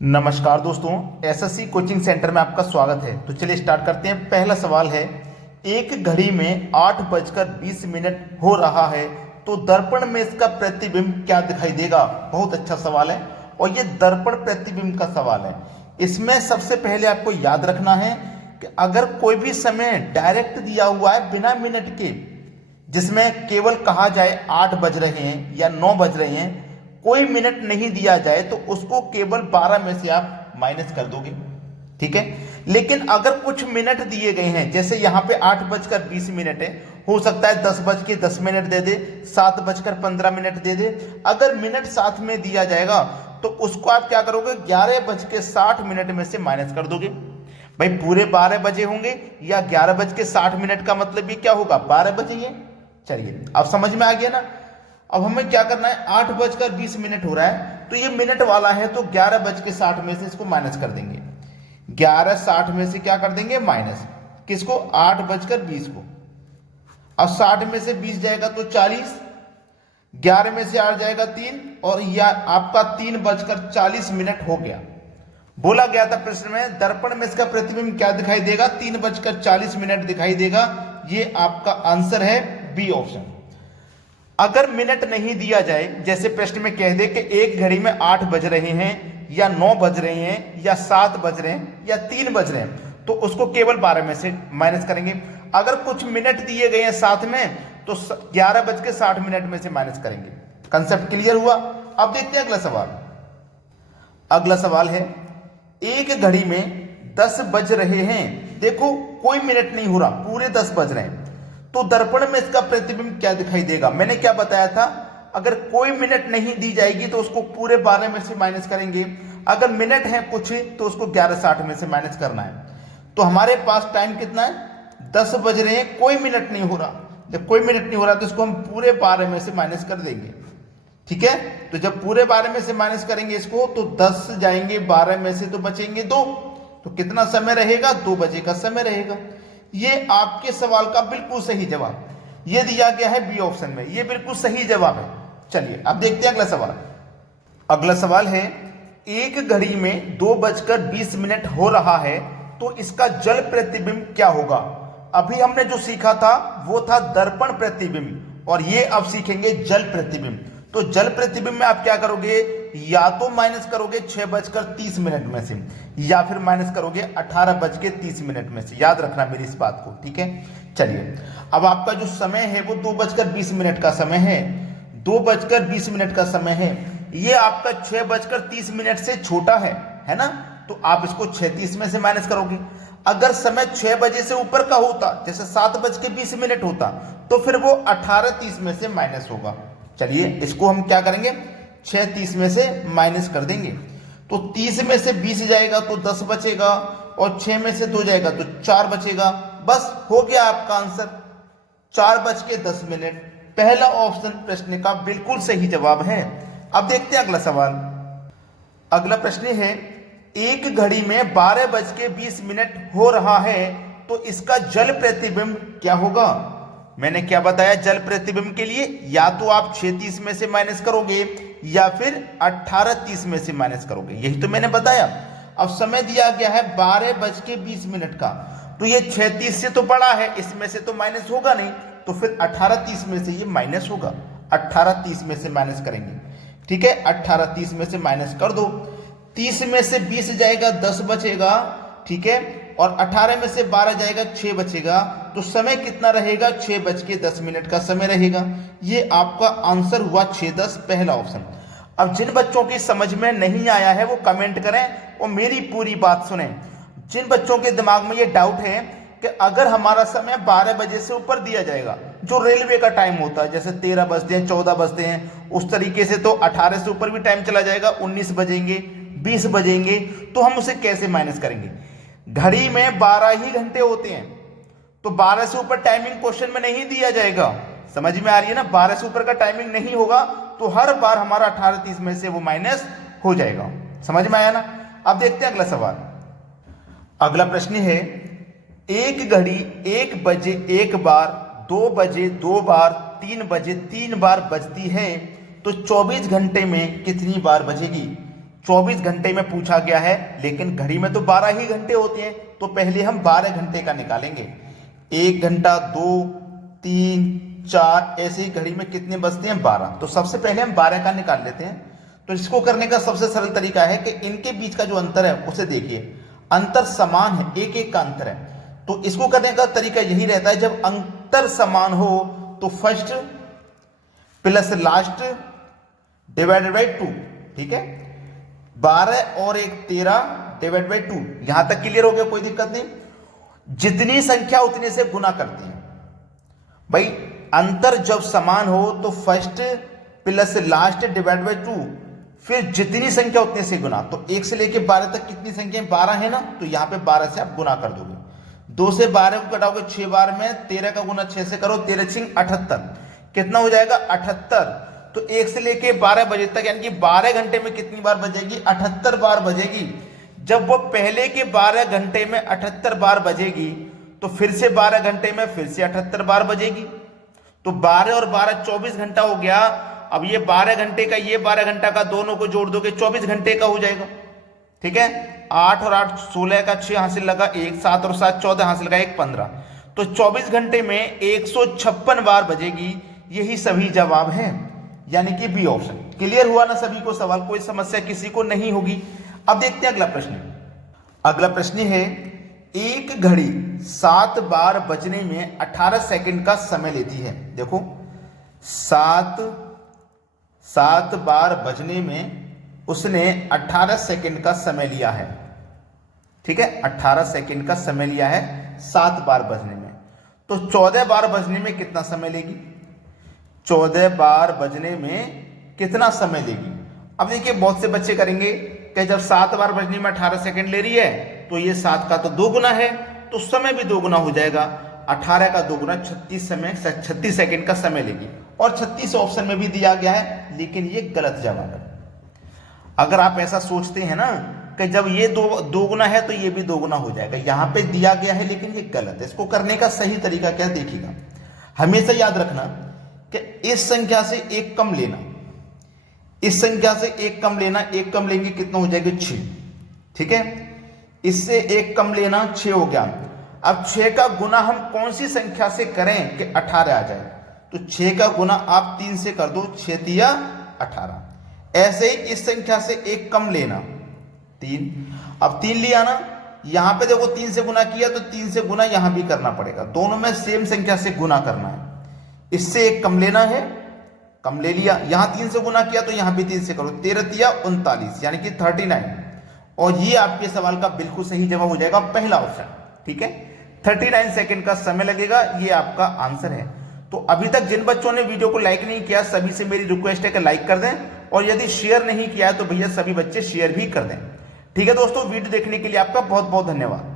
नमस्कार दोस्तों, SSC coaching centre में आपका स्वागत है। तो चलिए स्टार्ट करते हैं। पहला सवाल है, एक घड़ी में 8:20 हो रहा है तो दर्पण में इसका प्रतिबिंब क्या दिखाई देगा। बहुत अच्छा सवाल है और ये दर्पण प्रतिबिंब का सवाल है। इसमें सबसे पहले आपको याद रखना है कि अगर कोई भी समय डायरेक्ट दिया हुआ है बिना मिनट के, जिसमें केवल कहा जाए 8 बज रहे हैं या 9 बज रहे हैं, कोई मिनट नहीं दिया जाए तो उसको केवल 12 में से आप माइनस कर दोगे। ठीक है, लेकिन अगर कुछ मिनट दिए गए हैं, जैसे यहां पे 8:20 है, हो सकता है 10:10 दे दे, 7:15 दे दे। अगर मिनट साथ में दिया जाएगा तो उसको आप क्या करोगे, 11:60 में से माइनस कर दोगे। भाई पूरे 12 बजे होंगे या 11:60 का मतलब ये क्या होगा, 12 बजे। चलिए अब समझ में आ गया ना। अब हमें क्या करना है, 8:20 हो रहा है तो ये मिनट वाला है, तो 11:60 में से इसको माइनस कर देंगे। 11:60 में से क्या कर देंगे, माइनस किसको, 8:20 को। अब 60 में से 20 जाएगा तो 40, 11 में से 8 जाएगा 3, और यह आपका 3:40 हो गया। बोला गया था प्रश्न में, दर्पण में इसका प्रतिबिंब क्या दिखाई देगा, 3:40 दिखाई देगा। ये आपका आंसर है बी ऑप्शन। अगर मिनट नहीं दिया जाए, जैसे प्रश्न में कह दे कि एक घड़ी में 8 बज रहे हैं या 9 बज रहे हैं या 7 बज रहे हैं या 3 बज रहे हैं, तो उसको केवल 12 में से माइनस करेंगे। अगर कुछ मिनट दिए गए हैं साथ में तो 11:60 में से माइनस करेंगे। कंसेप्ट क्लियर हुआ। अब देखते हैं अगला सवाल। अगला सवाल है, एक घड़ी में 10 बज रहे हैं, देखो कोई मिनट नहीं हो रहा, पूरे 10 बज रहे हैं, तो दर्पण में इसका प्रतिबिंब क्या दिखाई देगा। मैंने क्या बताया था, अगर कोई मिनट नहीं दी जाएगी तो उसको पूरे 12 में से माइनस करेंगे। अगर मिनट है कुछ तो उसको 11:60 में से माइनस करना है। तो हमारे पास टाइम कितना है, 10 बज रहे हैं, कोई मिनट नहीं हो रहा। जब कोई मिनट नहीं हो रहा तो इसको हम पूरे 12 में से माइनस कर देंगे। ठीक है, तो जब पूरे 12 में से माइनस करेंगे इसको, तो 10 जाएंगे, 12 में से तो बचेंगे 2, तो कितना समय रहेगा, 2 बजे का समय रहेगा। ये आपके सवाल का बिल्कुल सही जवाब, ये दिया गया है बी ऑप्शन में, ये बिल्कुल सही जवाब है। चलिए अब देखते हैं अगला सवाल। अगला सवाल है, एक घड़ी में 2:20 हो रहा है तो इसका जल प्रतिबिंब क्या होगा। अभी हमने जो सीखा था वो था दर्पण प्रतिबिंब, और ये अब सीखेंगे जल प्रतिबिंब। तो जल प्रतिबिंब में आप क्या करोगे, या तो माइनस करोगे 6:30 में से, या फिर माइनस करोगे 18:30 में से। याद रखना मेरी इस बात को, ठीक है। चलिए अब आपका जो समय है वो 2:20 का समय है, 2:20 का समय है। ये आपका 6:30 से छोटा है ना, तो आप इसको 6:30 में से माइनस करोगे। अगर समय 6 बजे से ऊपर का होता, जैसे 7:20 होता, तो फिर वो 18:30 में से माइनस होगा। चलिए इसको हम क्या करेंगे, 6:30 में से माइनस कर देंगे। तो 30 में से 20 जाएगा तो 10 बचेगा, और 6 में से 2 जाएगा तो 4 बचेगा। बस हो गया आपका आंसर, 4:10। पहला ऑप्शन प्रश्न का बिल्कुल सही जवाब है। अब देखते हैं अगला सवाल। अगला प्रश्न है, एक घड़ी में 12:20 हो रहा है तो इसका जल प्रतिबिंब क्या होगा। मैंने क्या बताया जल प्रतिबिंब के लिए, या तो आप 6:30 में से माइनस करोगे या फिर 18:30 में से माइनस करोगे, यही तो मैंने बताया। अब समय दिया गया है 12:20 का, तो ये 6:30 से तो बड़ा है, इसमें से तो माइनस होगा नहीं, तो फिर 18:30 में से ये माइनस होगा। 18:30 में से माइनस करेंगे, ठीक है। 18:30 में से माइनस कर दो, 30 में से 20 जाएगा, 10 बचेगा, ठीक है, और 18 में से 12 जाएगा, 6 बचेगा। तो समय कितना रहेगा, 6:10 का समय रहेगा। ये आपका आंसर हुआ 6:10, पहला ऑप्शन। अब जिन बच्चों की समझ में नहीं आया है वो कमेंट करें और मेरी पूरी बात सुने। जिन बच्चों के दिमाग में ये डाउट है कि अगर हमारा समय 12 बजे से ऊपर दिया जाएगा, जो रेलवे का टाइम होता है, जैसे 13 बजते हैं, 14 बजते हैं, उस तरीके से तो 18 से ऊपर भी टाइम चला जाएगा, 19 बजेंगे, 20 बजेंगे, तो हम उसे कैसे माइनस करेंगे। घड़ी में 12 ही घंटे होते हैं, तो 12 से ऊपर टाइमिंग क्वेश्चन में नहीं दिया जाएगा। समझ में आ रही है ना, 12 से ऊपर का टाइमिंग नहीं होगा, तो हर बार हमारा 18:30 में से वो माइनस हो जाएगा। समझ में आया ना। अब देखते हैं अगला सवाल। अगला प्रश्न है, एक घड़ी 1 बजे 1 बार, 2 बजे 2 बार, 3 बजे 3 बार बजती है, तो 24 घंटे में कितनी बार बजेगी। 24 घंटे में पूछा गया है, लेकिन घड़ी में तो 12 ही घंटे होते हैं, तो पहले हम 12 घंटे का निकालेंगे। 1 घंटा, 2, 3, 4, ऐसे ही घड़ी में कितने बजते हैं? 12। तो सबसे पहले हम 12 का निकाल लेते हैं। तो इसको करने का सबसे सरल तरीका है कि इनके बीच का जो अंतर है उसे देखिए, अंतर समान है, एक एक का अंतर है। तो इसको करने का तरीका यही रहता है, जब अंतर समान हो तो first plus last divided by 2, ठीक है। 12 और 1 13 डिवाइड बाई 2, यहां तक क्लियर हो गया, कोई दिक्कत नहीं। जितनी संख्या उतने से गुना करते हैं भाई। अंतर जब समान हो तो first plus last divide by 2, फिर जितनी संख्या उतने से गुना। तो 1 से लेके 12 तक कितनी संख्या? 12 है ना, तो यहां पे 12 से आप गुना कर दोगे। 2 से 12 को घटाओगे 6 बार में, 13 का गुना 6 से करो, 13 6 78, कितना हो जाएगा? 78। तो 1 से लेके 12 बजे तक, यानी कि 12 घंटे में कितनी बार बजेगी? 78 बार बजेगी। जब वो पहले के 12 घंटे में 78 बार बजेगी, तो फिर से 12 घंटे में फिर से 78 बार बजेगी। तो 12 और 12 24 घंटा हो गया। अब ये 12 घंटे का, ये 12 घंटा का, दोनों को जोड़ दोगे 24 घंटे का हो जाएगा, ठीक है। 8 और 8 16 का 6 हासिल लगा 1, 7 और 7 14 हासिल लगा 1 15। तो 24 घंटे में 156 बार बजेगी। यही सभी जवाब हैं, यानी कि बी ऑप्शन। क्लियर हुआ ना सभी को सवाल? कोई समस्या किसी को नहीं होगी। अब देखते हैं अगला प्रश्न। अगला प्रश्न है, एक घड़ी 7 बार बजने में 18 सेकंड का समय लेती है। देखो 7 बार बजने में उसने 18 सेकंड का समय लिया है, ठीक है। 18 सेकंड का समय लिया है 7 बार बजने में। तो 14 बार बजने में कितना समय लेगी? 14 बार बजने में कितना समय लेगी? अब देखिए, बहुत से बच्चे करेंगे कि जब 7 बार बजने में 18 सेकंड ले रही है, तो ये 7 का तो 2 गुना है, तो समय भी 2 गुना हो जाएगा। 18 का 2 गुना 36 सेकंड का समय लेगी। और 36 ऑप्शन में भी दिया गया है, लेकिन ये गलत जवाब है। अगर आप ऐसा सोचते हैं ना कि जब ये 2 गुना है तो ये भी 2 गुना हो जाएगा, यहां पे दिया गया है, लेकिन ये गलत है। इसको करने का सही तरीका क्या? देखिएगा, हमेशा याद रखना कि इस संख्या से 1 कम लेना, इस संख्या से 1 कम लेना, 1 कम लेंगे कितना हो जाएगा? 6, ठीक है। इससे 1 कम लेना 6 हो गया। अब 6 का गुना हम कौन सी संख्या से करें कि 18 आ जाए? तो 6 का गुना आप 3 से कर दो, 6 तिया 18। ऐसे ही इस संख्या से 1 कम लेना 3। अब 3 लिया ना, यहां पे देखो 3 से गुना किया तो 3 से गुना यहां भी करना पड़ेगा, दोनों में सेम संख्या से गुना करना है। इससे 1 कम लेना है, कम ले लिया। यहां 3 से गुना किया तो यहां भी 3 से करो, 13 तिया 39, यानी कि 39। और ये आपके सवाल का बिल्कुल सही जवाब हो जाएगा, पहला ऑप्शन, ठीक है। 39 सेकंड का समय लगेगा, ये आपका आंसर है। तो अभी तक जिन बच्चों ने वीडियो को लाइक नहीं किया, सभी से मेरी रिक्वेस्ट है कि लाइक कर दें, और यदि शेयर नहीं किया है तो भैया सभी बच्चे शेयर भी कर दें, ठीक है। दोस्तों, वीडियो देखने के लिए आपका बहुत बहुत धन्यवाद।